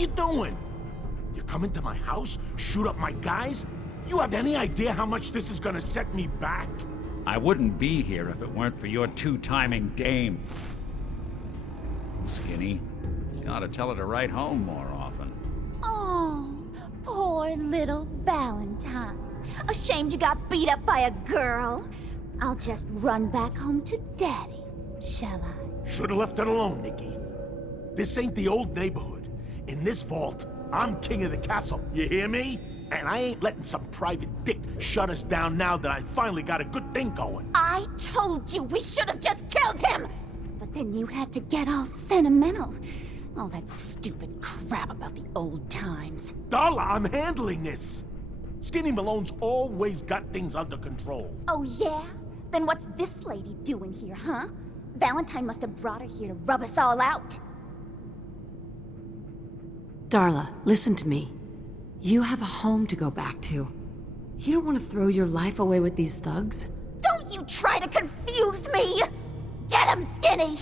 you doing? You come into my house, shoot up my guys? You have any idea how much this is gonna set me back? I wouldn't be here if it weren't for your two-timing dame. Skinny, you ought to tell her to write home more often. Oh, poor little Valentine. Ashamed you got beat up by a girl? I'll just run back home to Daddy, shall I? Should've left it alone, Nikki. This ain't the old neighborhood. In this vault, I'm king of the castle, you hear me? And I ain't letting some private dick shut us down now that I finally got a good thing going. I told you we should have just killed him! But then you had to get all sentimental. All that stupid crap about the old times. Darla, I'm handling this. Skinny Malone's always got things under control. Oh yeah? Then what's this lady doing here, huh? Valentine must have brought her here to rub us all out. Darla, listen to me. You have a home to go back to. You don't want to throw your life away with these thugs? Don't you try to confuse me! Get him, Skinny!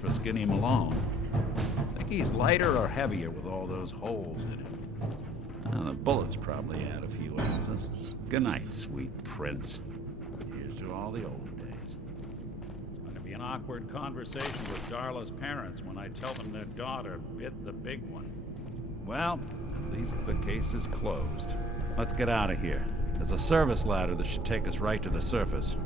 For Skinny Malone. Think he's lighter or heavier with all those holes in him? The bullets probably add a few ounces. Good night, sweet prince. Here's to all the old days. It's going to be an awkward conversation with Darla's parents when I tell them their daughter bit the big one. Well, at least the case is closed. Let's get out of here. There's a service ladder that should take us right to the surface.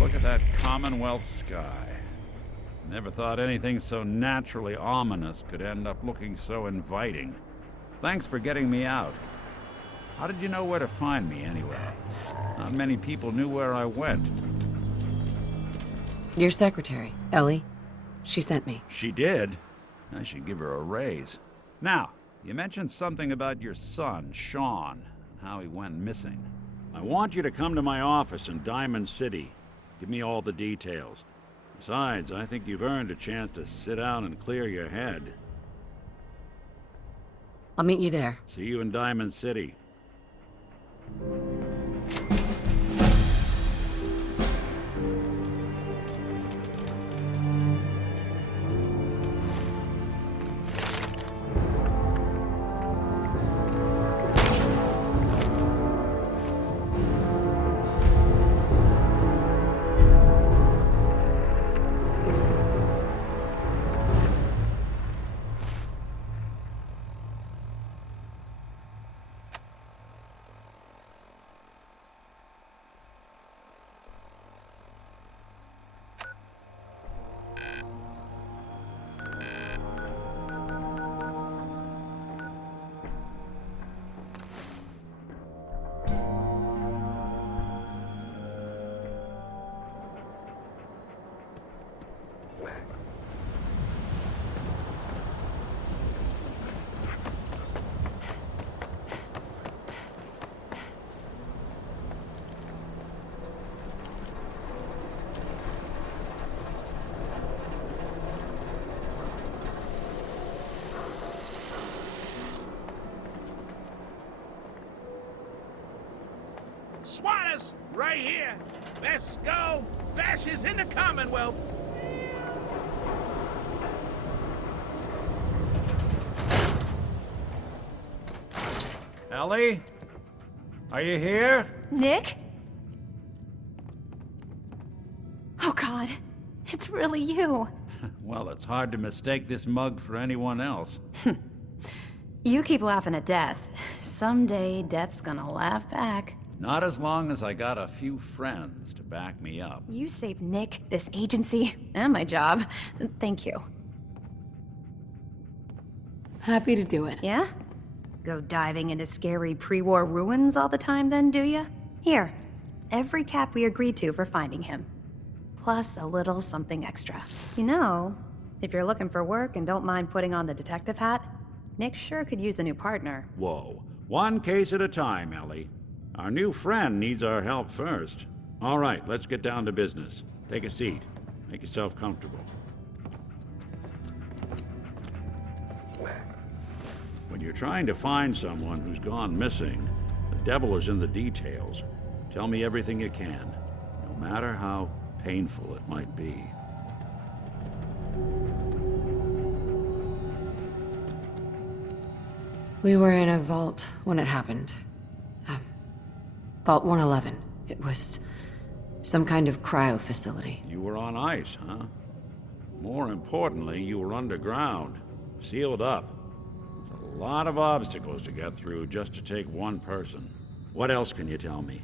Look at that Commonwealth sky. Never thought anything so naturally ominous could end up looking so inviting. Thanks for getting me out. How did you know where to find me anyway? Not many people knew where I went. Your secretary, Ellie. She sent me. She did? I should give her a raise. Now, you mentioned something about your son, Sean, and how he went missing. I want you to come to my office in Diamond City. Give me all the details. Besides, I think you've earned a chance to sit down and clear your head. I'll meet you there. See you in Diamond City. Swatters, right here. Let's go. Fascists in the Commonwealth. Ellie? Are you here? Nick? Oh God, it's really you. Well, it's hard to mistake this mug for anyone else. You keep laughing at death. Someday, death's gonna laugh back. Not as long as I got a few friends to back me up. You saved Nick, this agency, and my job. Thank you. Happy to do it. Yeah? Go diving into scary pre-war ruins all the time then, do ya? Here, every cap we agreed to for finding him. Plus a little something extra. You know, if you're looking for work and don't mind putting on the detective hat, Nick sure could use a new partner. Whoa. One case at a time, Ellie. Our new friend needs our help first. All right, let's get down to business. Take a seat. Make yourself comfortable. When you're trying to find someone who's gone missing, the devil is in the details. Tell me everything you can, no matter how painful it might be. We were in a vault when it happened. Vault 111. It was some kind of cryo facility. You were on ice, huh? More importantly, you were underground, sealed up. There's a lot of obstacles to get through just to take one person. What else can you tell me?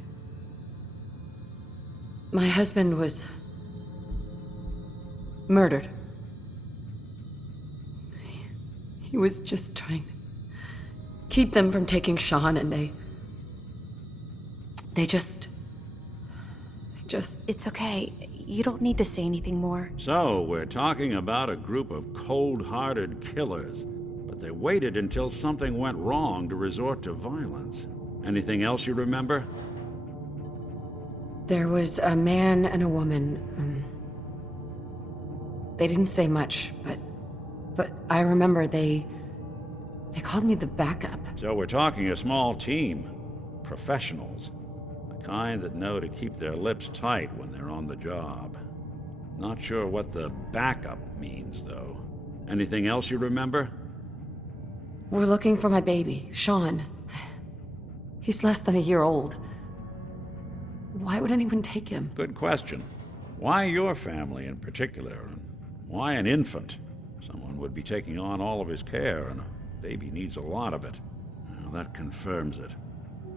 My husband was murdered. He was just trying to keep them from taking Sean, and they just... It's okay. You don't need to say anything more. So, we're talking about a group of cold-hearted killers, but they waited until something went wrong to resort to violence. Anything else you remember? There was a man and a woman. They didn't say much, but I remember they called me the backup. So we're talking a small team. Professionals. The kind that know to keep their lips tight when they're on the job. Not sure what the backup means, though. Anything else you remember? We're looking for my baby, Sean. He's less than a year old. Why would anyone take him? Good question. Why your family in particular? And why an infant? Someone would be taking on all of his care, and a baby needs a lot of it. Well, that confirms it.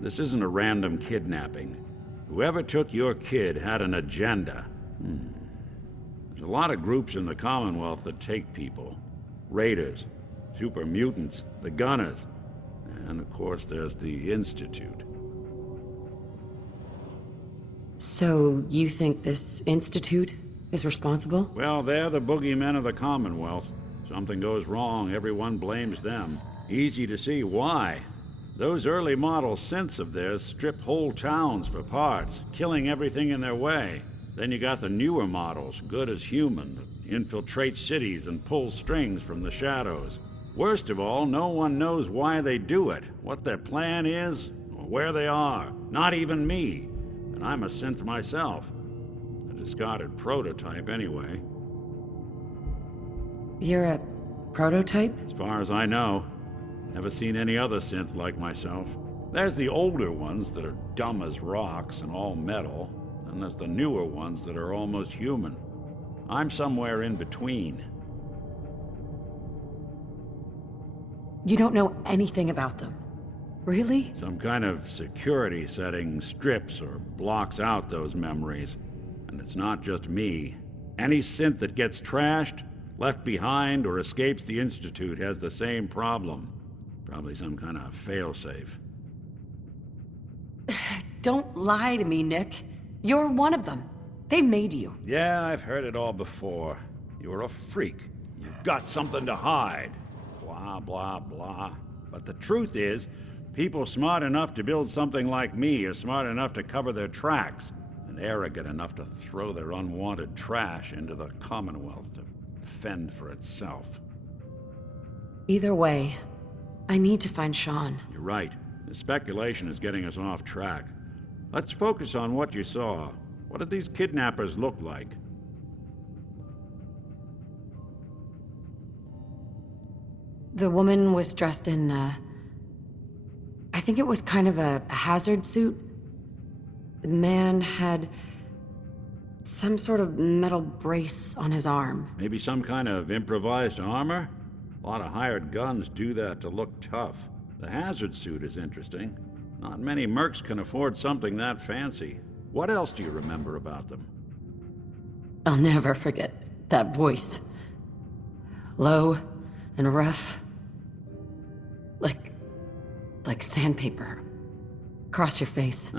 This isn't a random kidnapping. Whoever took your kid had an agenda. There's a lot of groups in the Commonwealth that take people. Raiders, super mutants, the Gunners, and of course there's the Institute. So you think this institute is responsible? Well, they're the boogeymen of the Commonwealth. Something goes wrong, everyone blames them. Easy to see why. Those early model synths of theirs strip whole towns for parts, killing everything in their way. Then you got the newer models, good as human, that infiltrate cities and pull strings from the shadows. Worst of all, no one knows why they do it, what their plan is, or where they are. Not even me. And I'm a synth myself. A discarded prototype anyway. You're a prototype? As far as I know. Never seen any other synth like myself. There's the older ones that are dumb as rocks and all metal, and there's the newer ones that are almost human. I'm somewhere in between. You don't know anything about them. Really? Some kind of security setting strips or blocks out those memories. And it's not just me. Any synth that gets trashed, left behind, or escapes the Institute has the same problem. Probably some kind of failsafe. Don't lie to me, Nick. You're one of them. They made you. Yeah, I've heard it all before. You're a freak. You've got something to hide. Blah, blah, blah. But the truth is, people smart enough to build something like me are smart enough to cover their tracks, and arrogant enough to throw their unwanted trash into the Commonwealth to fend for itself. Either way, I need to find Sean. You're right. The speculation is getting us off track. Let's focus on what you saw. What did these kidnappers look like? The woman was dressed in, I think it was kind of a hazard suit. The man had some sort of metal brace on his arm. Maybe some kind of improvised armor? A lot of hired guns do that to look tough. The hazard suit is interesting. Not many mercs can afford something that fancy. What else do you remember about them? I'll never forget that voice. Low and rough. Like sandpaper. Across your face.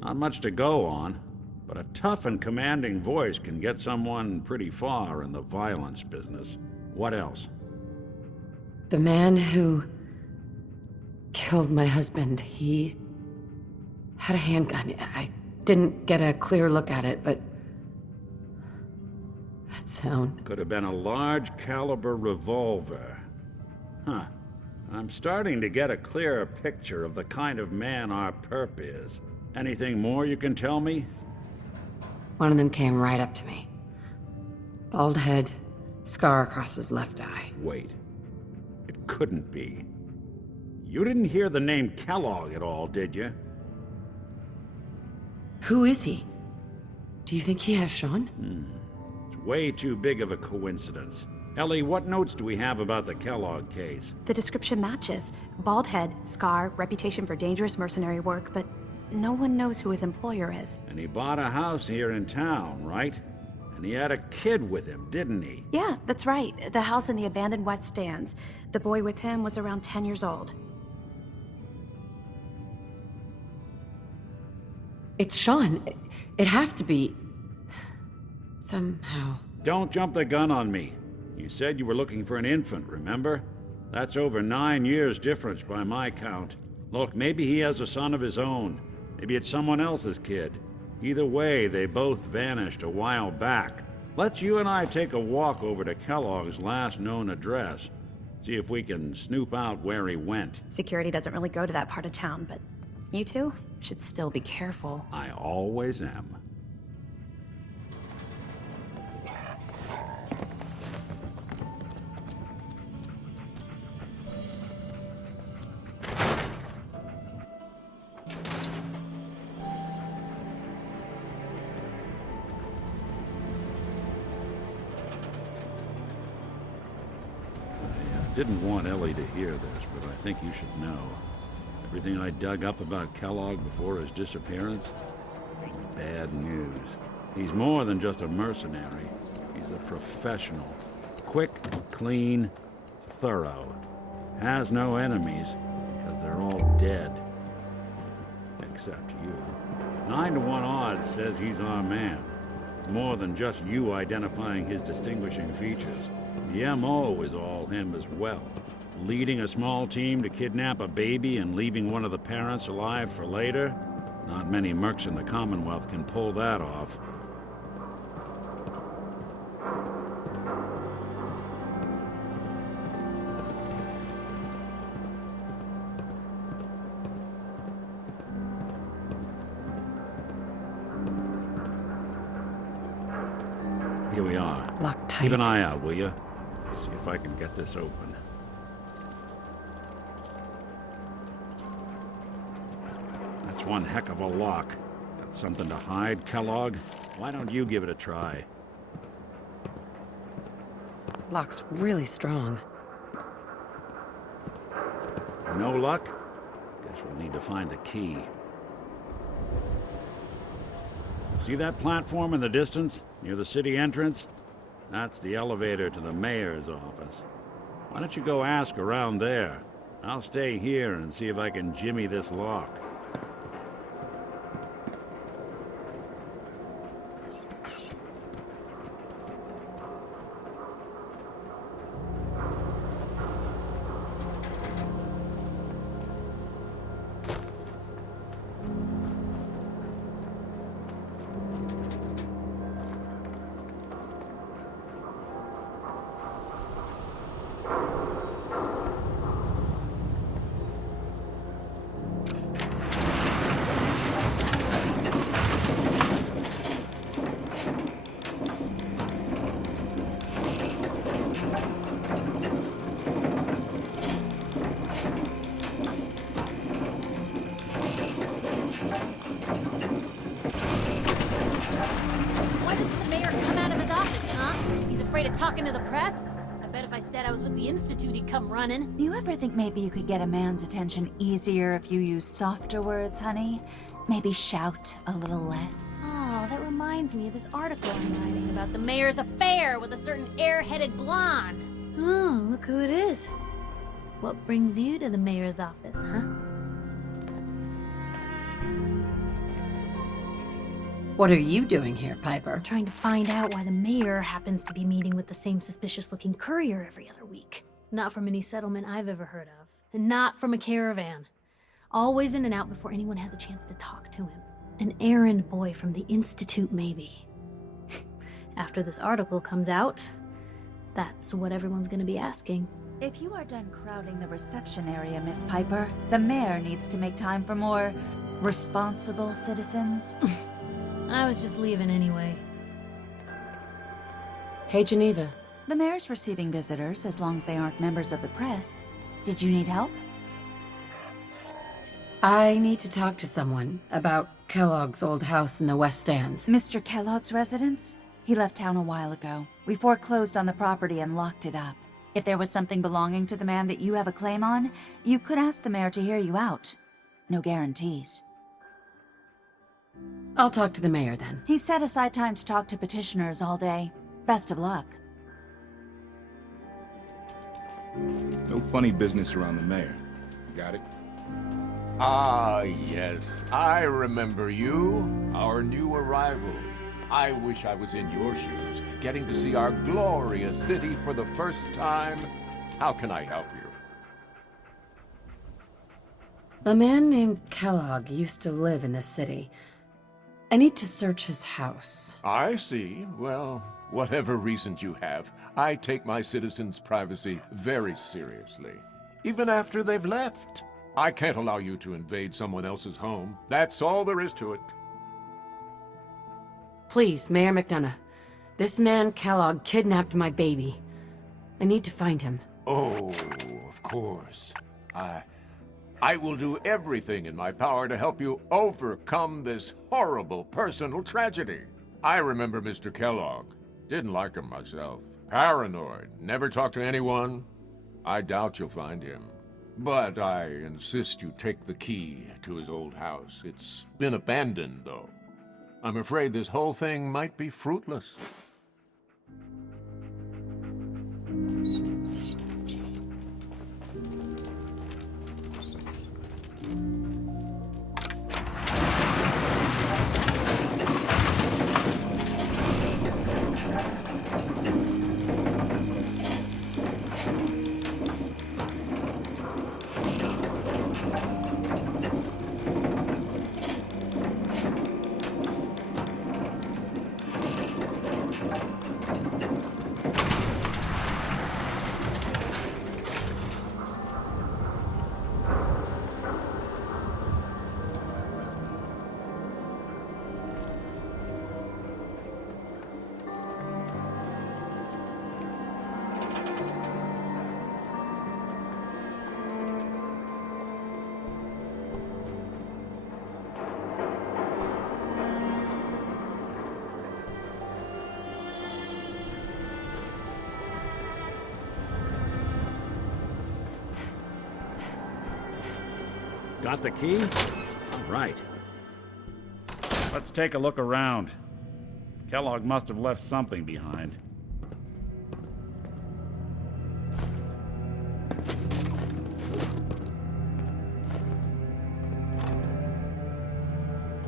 Not much to go on, but a tough and commanding voice can get someone pretty far in the violence business. What else? The man who killed my husband, he had a handgun. I didn't get a clear look at it, but that sound. Could have been a large caliber revolver. Huh. I'm starting to get a clearer picture of the kind of man our perp is. Anything more you can tell me? One of them came right up to me. Bald head, scar across his left eye. Wait. It couldn't be. You didn't hear the name Kellogg at all, did you? Who is he? Do you think he has Sean? It's way too big of a coincidence. Ellie, what notes do we have about the Kellogg case? The description matches. Bald head, scar, reputation for dangerous mercenary work, but no one knows who his employer is. And he bought a house here in town, right? And he had a kid with him, didn't he? Yeah, that's right. The house in the abandoned West Stands. The boy with him was around 10 years old. It's Sean. It has to be. Somehow. Don't jump the gun on me. You said you were looking for an infant, remember? That's over 9 years difference by my count. Look, maybe he has a son of his own. Maybe it's someone else's kid. Either way, they both vanished a while back. Let's you and I take a walk over to Kellogg's last known address. See if we can snoop out where he went. Security doesn't really go to that part of town, but you two should still be careful. I always am. I didn't want Ellie to hear this, but I think you should know. Everything I dug up about Kellogg before his disappearance? Bad news. He's more than just a mercenary. He's a professional. Quick, clean, thorough. Has no enemies, because they're all dead. Except you. 9 to 1 odds says he's our man. It's more than just you identifying his distinguishing features. The M.O. is all him as well. Leading a small team to kidnap a baby and leaving one of the parents alive for later? Not many mercs in the Commonwealth can pull that off. Here we are. Locked tight. Keep an eye out, will you? See if I can get this open. That's one heck of a lock. Got something to hide, Kellogg? Why don't you give it a try? Lock's really strong. No luck? Guess we'll need to find the key. See that platform in the distance, near the city entrance? That's the elevator to the mayor's office. Why don't you go ask around there? I'll stay here and see if I can jimmy this lock. Talking to the press? I bet if I said I was with the Institute, he'd come running. Do you ever think maybe you could get a man's attention easier if you use softer words, honey? Maybe shout a little less? Oh, that reminds me of this article I'm writing about the mayor's affair with a certain air-headed blonde. Oh, look who it is. What brings you to the mayor's office, huh? What are you doing here, Piper? Trying to find out why the mayor happens to be meeting with the same suspicious-looking courier every other week. Not from any settlement I've ever heard of. And not from a caravan. Always in and out before anyone has a chance to talk to him. An errand boy from the Institute, maybe. After this article comes out, that's what everyone's gonna be asking. If you are done crowding the reception area, Miss Piper, the mayor needs to make time for more responsible citizens. I was just leaving anyway. Hey, Geneva. The mayor's receiving visitors as long as they aren't members of the press. Did you need help? I need to talk to someone about Kellogg's old house in the West Stands. Mr. Kellogg's residence? He left town a while ago. We foreclosed on the property and locked it up. If there was something belonging to the man that you have a claim on, you could ask the mayor to hear you out. No guarantees. I'll talk to the mayor then. He set aside time to talk to petitioners all day. Best of luck. No funny business around the mayor. Got it? Ah, yes. I remember you, our new arrival. I wish I was in your shoes, getting to see our glorious city for the first time. How can I help you? A man named Kellogg used to live in this city. I need to search his house. I see. Well, whatever reasons you have, I take my citizens' privacy very seriously. Even after they've left. I can't allow you to invade someone else's home. That's all there is to it. Please, Mayor McDonough. This man Kellogg kidnapped my baby. I need to find him. Oh, of course. I will do everything in my power to help you overcome this horrible personal tragedy. I remember Mr. Kellogg. Didn't like him myself. Paranoid. Never talked to anyone. I doubt you'll find him. But I insist you take the key to his old house. It's been abandoned, though. I'm afraid this whole thing might be fruitless. Got the key? All right. Let's take a look around. Kellogg must have left something behind.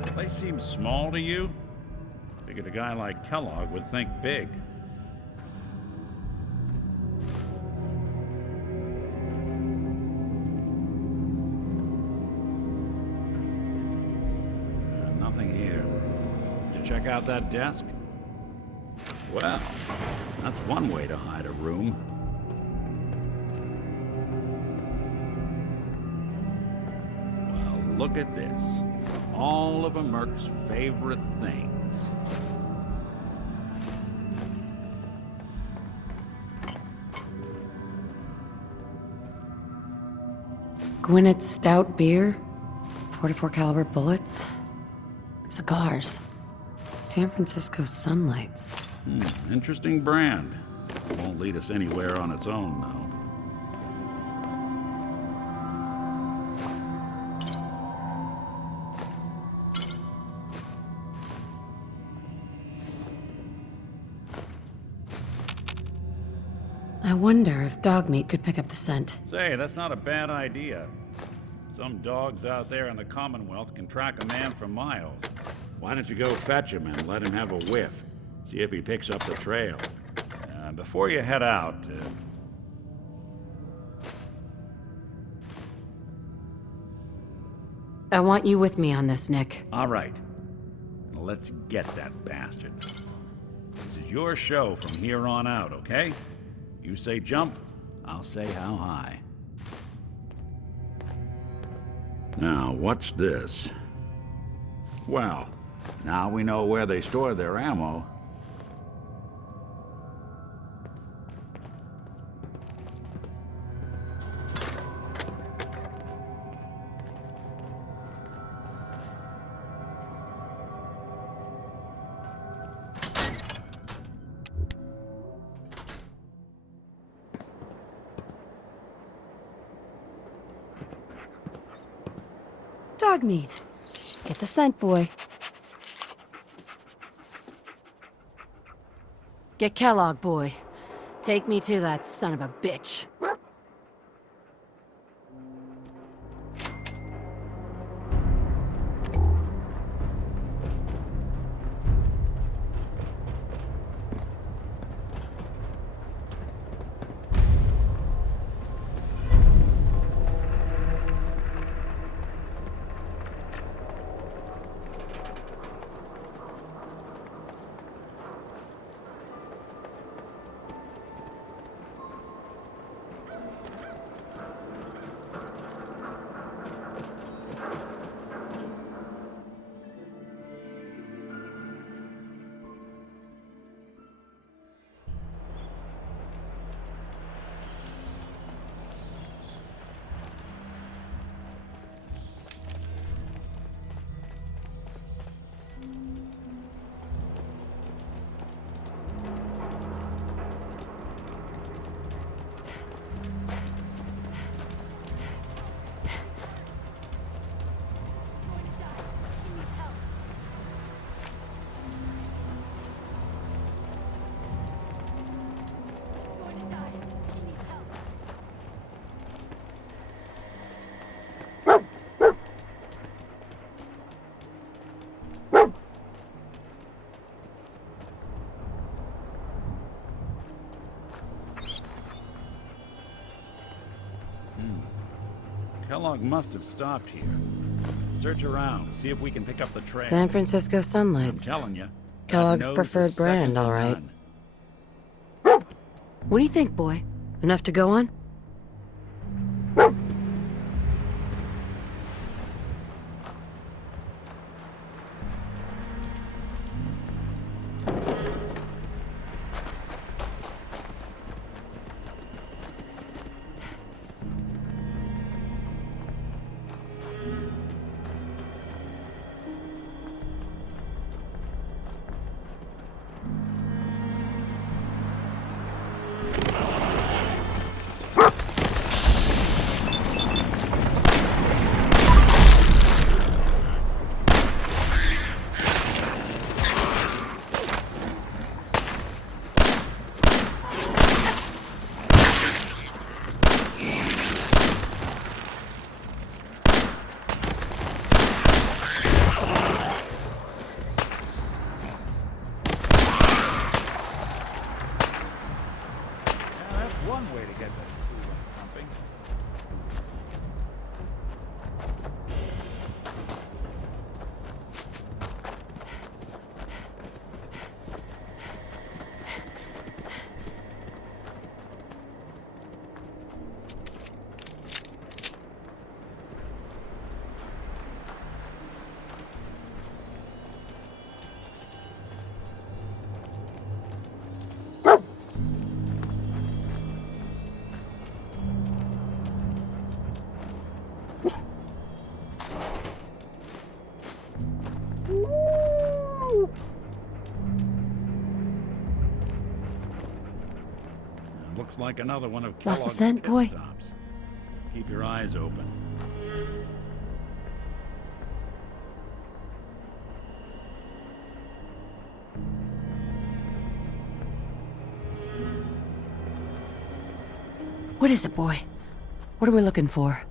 The place seems small to you? Figured a guy like Kellogg would think big. Nothing here. Did you check out that desk? Well, that's one way to hide a room. Well, look at this. All of a Merc's favorite things. Gwynnett's stout beer, 44 caliber bullets, cigars, San Francisco sunlights. Interesting brand. It won't lead us anywhere on its own, though. I wonder if dog meat could pick up the scent. Say, that's not a bad idea. Some dogs out there in the Commonwealth can track a man for miles. Why don't you go fetch him and let him have a whiff? See if he picks up the trail. Before you head out... I want you with me on this, Nick. All right. Let's get that bastard. This is your show from here on out, okay? You say jump, I'll say how high. Now, what's this? Well, now we know where they store their ammo. Dog meat. Get the scent, boy. Get Kellogg, boy. Take me to that son of a bitch. Kellogg must have stopped here. Search around, see if we can pick up the trail. San Francisco Sunlights. I'm telling you. Kellogg's preferred brand, all right. What do you think, boy? Enough to go on? Looks like another one of Lost the Kellogg's scent, pit boy? stops. Keep your eyes open. What is it, boy? What are we looking for?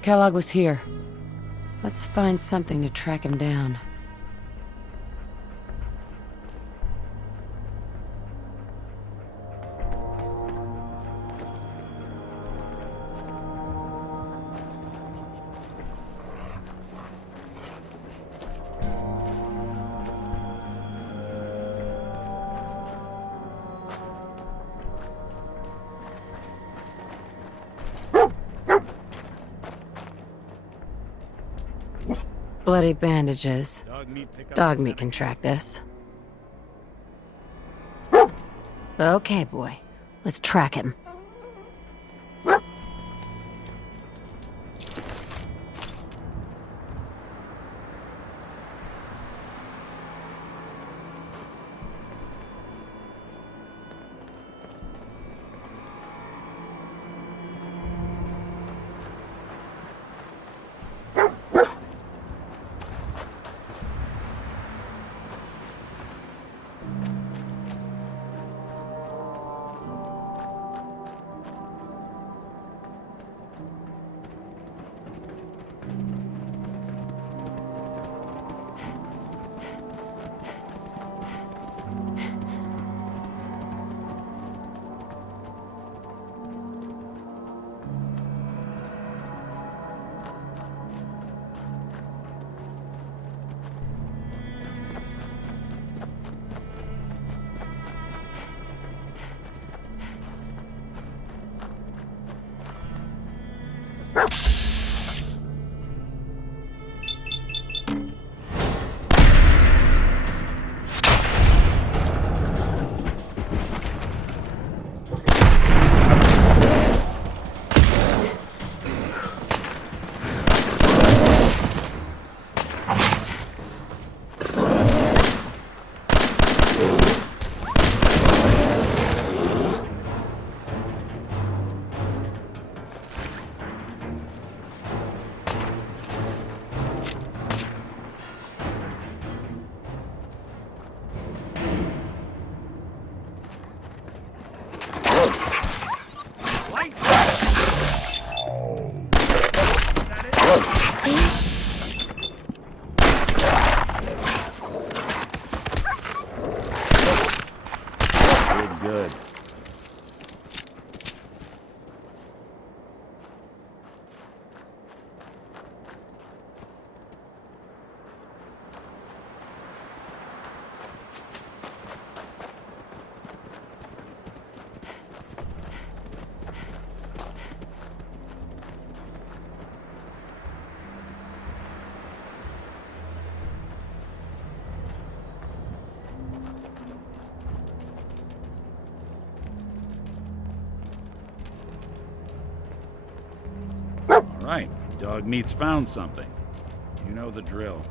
Kellogg was here. Let's find something to track him down. Bloody bandages. Dog meat can track this. Okay, boy. Let's track him. Good. All right, dog meat's found something. You know the drill.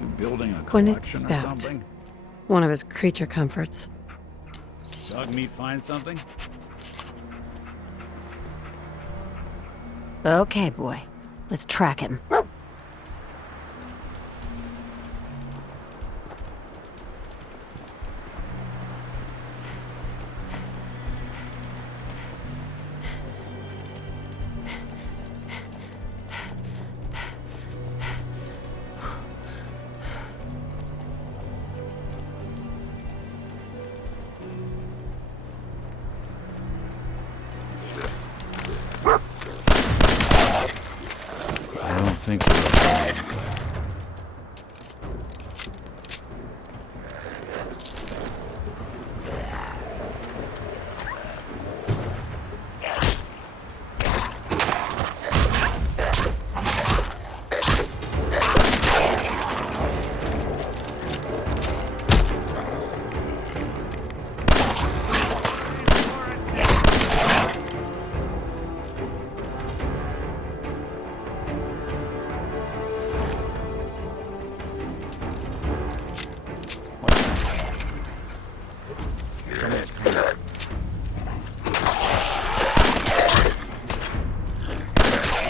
You building a Quinnet collection or Stout. something? One of his creature comforts. Dog meat find something? Okay, boy. Let's track him. think we're...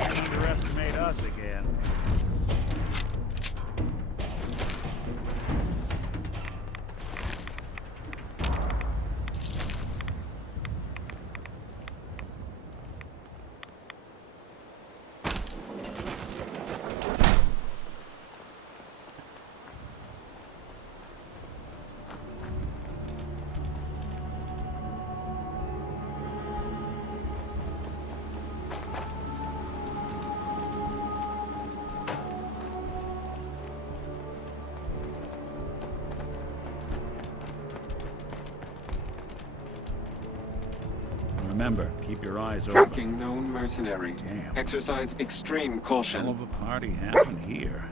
Underestimate us again. Remember, keep your eyes open. Tracking known mercenary. Damn. Exercise extreme Hell caution. of a party happened here.